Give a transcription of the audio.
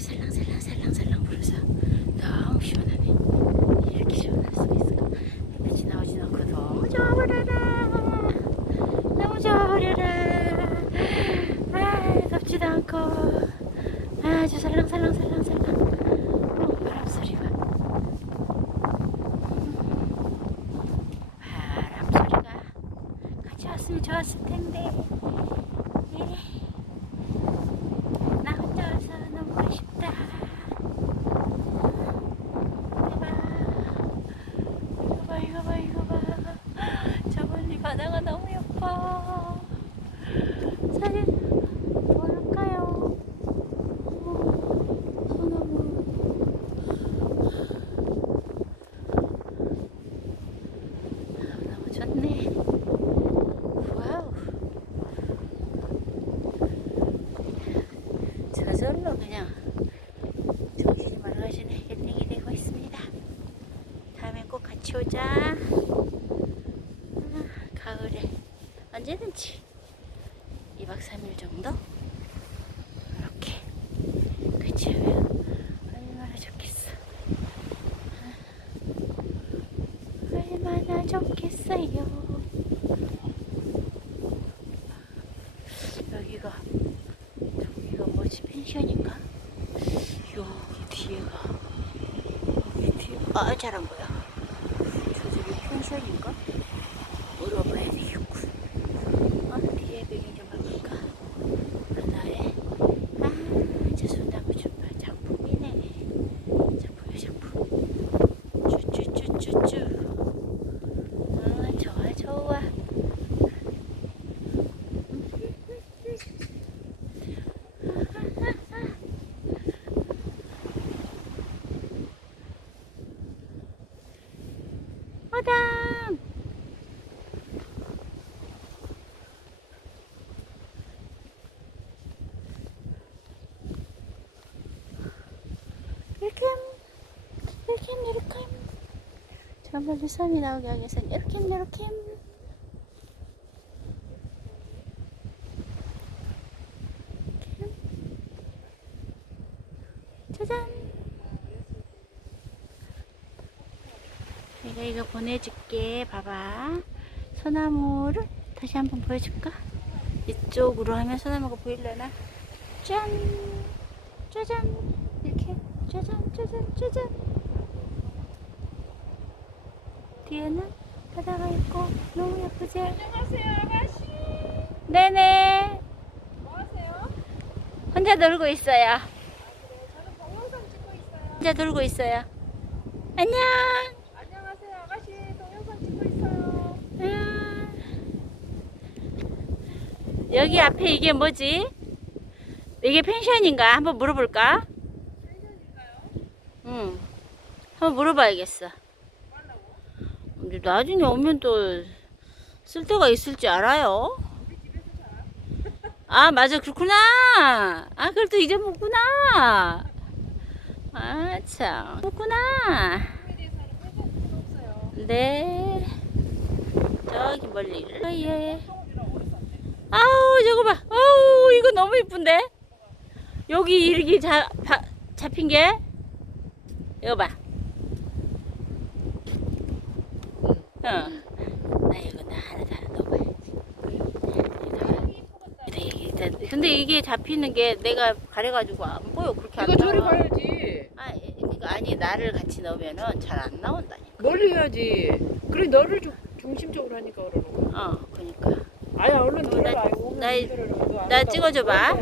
바람이 살랑살랑 살랑살랑 불어서 너무 시원하네. 이렇게 시원할 수가 있을까? 햇빛이 나오진 않고 너무 좋아 버려라. 너무 좋아 버려라. 아, 덥지도 않고 아주 살랑살랑살랑살랑. 어, 좋았을 텐데. 예. 나 혼자 와서 너무 아쉽다. 이거 봐, 이거 봐, 이거 봐, 이거 봐. 저 멀리 바다가 너무 예뻐. 사진 볼까요? 어, 소나무. 너무 좋네. 와우. 저절로 그냥 정신이 맑아지는 힐링이 되고 있습니다. 다음에 꼭 아, 가을에. 언제든지. 2박 3일 정도? 이렇게. 오면 얼마나 좋겠어. 아, 얼마나 좋겠어요. 여기가 여기가 뭐지? 펜션인가? 여기 뒤에가. 여기 뒤에가 아잘 안 보여 펜션인가? 물어봐야 되겠군 어? 뒤에 배경 좀 봐볼까? 바다에 아저 소나무 좀봐 작품이네 작품이야 작품 쭈쭈쭈쭈쭈 아 좋아 좋아 마담 이렇게 이렇게 이렇게 저 멀리 섬이 나오게 하기 위해서 이렇게 이렇게 짜잔 내가 이거 보내줄게 봐봐 소나무를 다시 한번 보여줄까? 이쪽으로 하면 소나무가 보이려나? 짠! 짜잔! 이렇게 짜잔 짜잔 짜잔 뒤에는 바다가 있고 너무 예쁘지? 안녕하세요 아가씨 네네 뭐 하세요? 혼자 놀고 있어요 저는 동영상 찍고 있어요 혼자 놀고 있어요 안녕 안녕하세요 아가씨 동영상 찍고 있어요 음. 여기 앞에 이게 뭐지? 이게 펜션인가? 한번 물어볼까? 펜션인가요? 응. 한번 물어봐야겠어. 나중에 오면 또 쓸 데가 있을지 알아요? 아, 맞아. 그렇구나. 아, 그걸 또 잊어먹구나. 아, 참. 없어요 네. 저기 멀리. 예. 아우 저거 봐. 아우 이거 너무 이쁜데. 여기 이렇게 잡 바, 잡힌 게. 이거 봐. 어. 나 이거 나 하나 다 넣어봐야지. 여기 이쁘겠다 근데, 이게 잡히는 게 내가 가려가지고 안 보여 그렇게 안 이거 저리 나와. 가야지. 아 이거 아니 나를 같이 넣으면은 잘 안 나온다니까. 멀리 해야지. 그래 너를 중, 중심적으로 하니까 그러는 거야. 어 그러니까. 아야 얼른 나- 들어가. 나- 나 한다고 찍어줘봐.